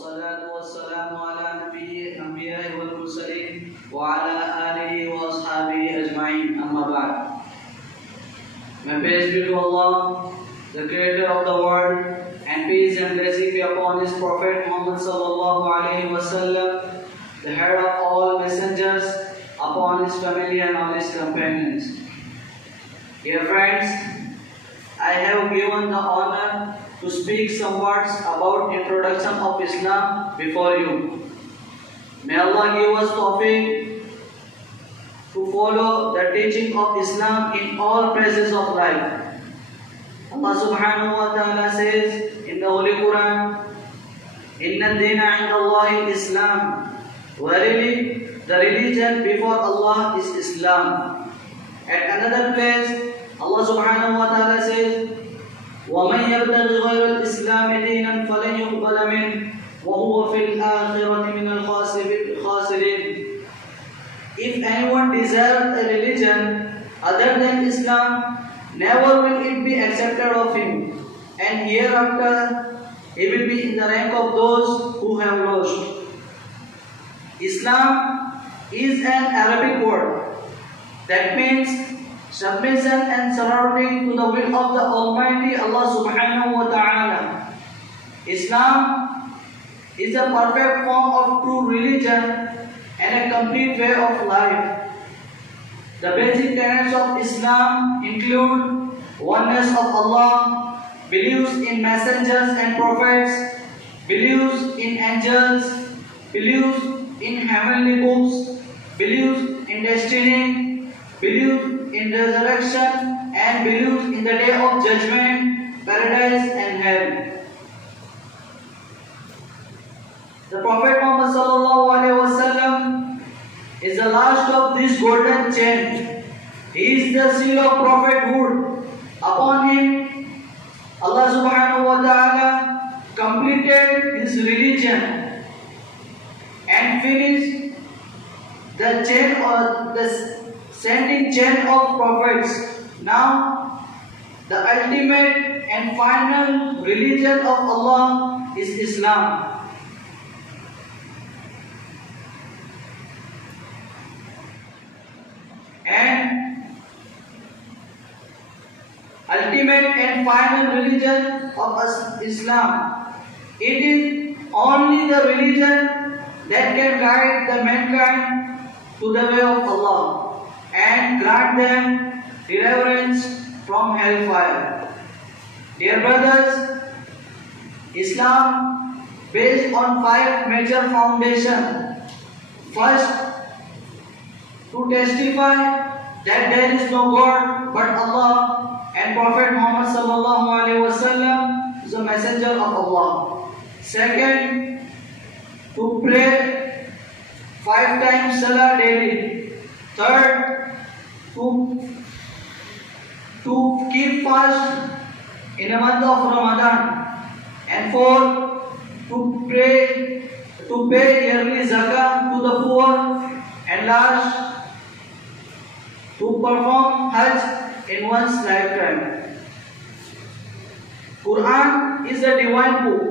والصلاة والسلام على نبي الأنبياء والمرسلين وعلى آله وأصحابه أجمعين أما بعد. May praise be to Allah, the Creator of the world, and peace and blessing be upon His Prophet Muhammad sallallahu alaihi wasallam, the head of all messengers, upon his family and all his companions. Dear friends, I have given the honor to speak some words about introduction of Islam before you. May Allah give us tawfiq to follow the teaching of Islam in all phases of life. Allah subhanahu wa ta'ala says in the Holy Quran, Inna dina inda Allahi Islam. Verily, the religion before Allah is Islam. At another place, Allah subhanahu wa ta'ala says, وَمَنْ يَبْتَغِ غَيْرَ الْإِسْلَامِ دِينًا فَلَنْ يُقْبَلَ مِنْهُ وَهُوَ فِي الْآخِرَةِ مِنَ الْخَاسِرِينَ. If anyone desires a religion other than Islam, never will it be accepted of him, and hereafter he will be in the rank of those who have lost. Islam is an Arabic word that means submission and surrendering to the will of the Almighty Allah subhanahu wa ta'ala. Islam is a perfect form of true religion and a complete way of life. The basic tenets of Islam include oneness of Allah, beliefs in messengers and prophets, beliefs in angels, beliefs in heavenly books, beliefs in destiny, beliefs in resurrection, and beliefs in the day of judgment, paradise and hell. The Prophet Muhammad sallallahu alaihi wasallam is the last of this golden chain. He is the seal of prophethood. Upon him, Allah subhanahu wa ta'ala completed his religion and finished the chain or the sending chain of prophets. Now, the ultimate and final religion of Allah is Islam. And ultimate and final religion of Islam. It is only the religion that can guide the mankind to the way of Allah and grant them deliverance from hellfire. Dear brothers, Islam based on 5 major foundations. First, to testify that there is no God but Allah and Prophet Muhammad sallallahu alaihi wasallam is a messenger of Allah. Second, to pray 5 times salah daily. Third, to keep fast in the month of Ramadan. And fourth, to pay yearly zakah to the poor. And last, to perform Hajj in one's lifetime. Quran is a divine book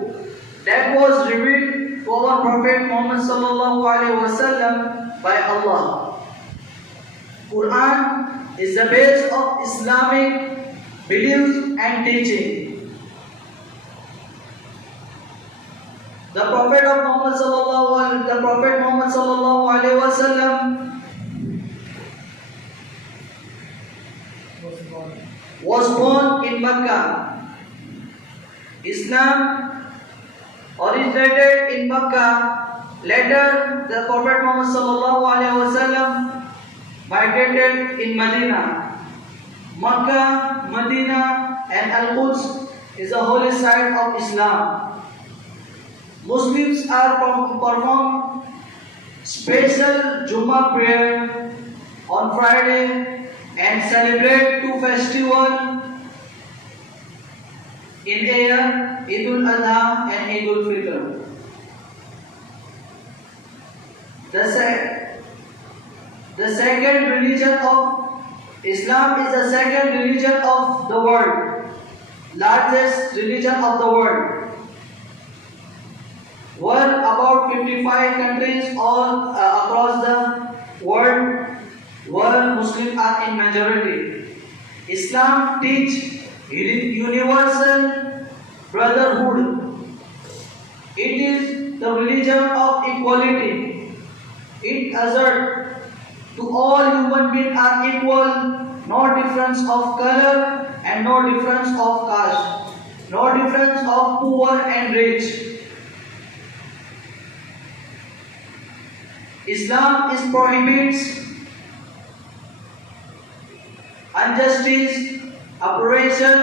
that was revealed to our Prophet Muhammad sallallahu alaihi wasallam by Allah. Quran is the base of Islamic beliefs and teaching. The Prophet Muhammad sallallahu alaihi wasallam was born in Mecca. Islam originated in Mecca. Later, the Prophet Muhammad sallallahu alaihi wasallam migrated in Medina. Mecca, Medina, and Al-Quds is a holy site of Islam. Muslims are perform special Jummah prayer on Friday and celebrate 2 festivals in a year, Eid al-Adha and Eid al-Fitr. The second religion of Islam is the second religion of the world, largest religion of the world. were about 55 countries all across the world where Muslims are in majority. Islam teach universal brotherhood. It is the religion of equality. It asserts to all human beings are equal, no difference of color and no difference of caste, no difference of poor and rich. Islam is prohibits injustice, oppression,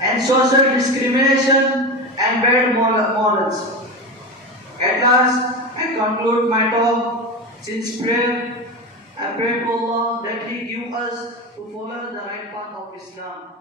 and social discrimination and bad morals. At last, I conclude my talk since prayer. I pray to Allah that He give us to follow the right path of Islam.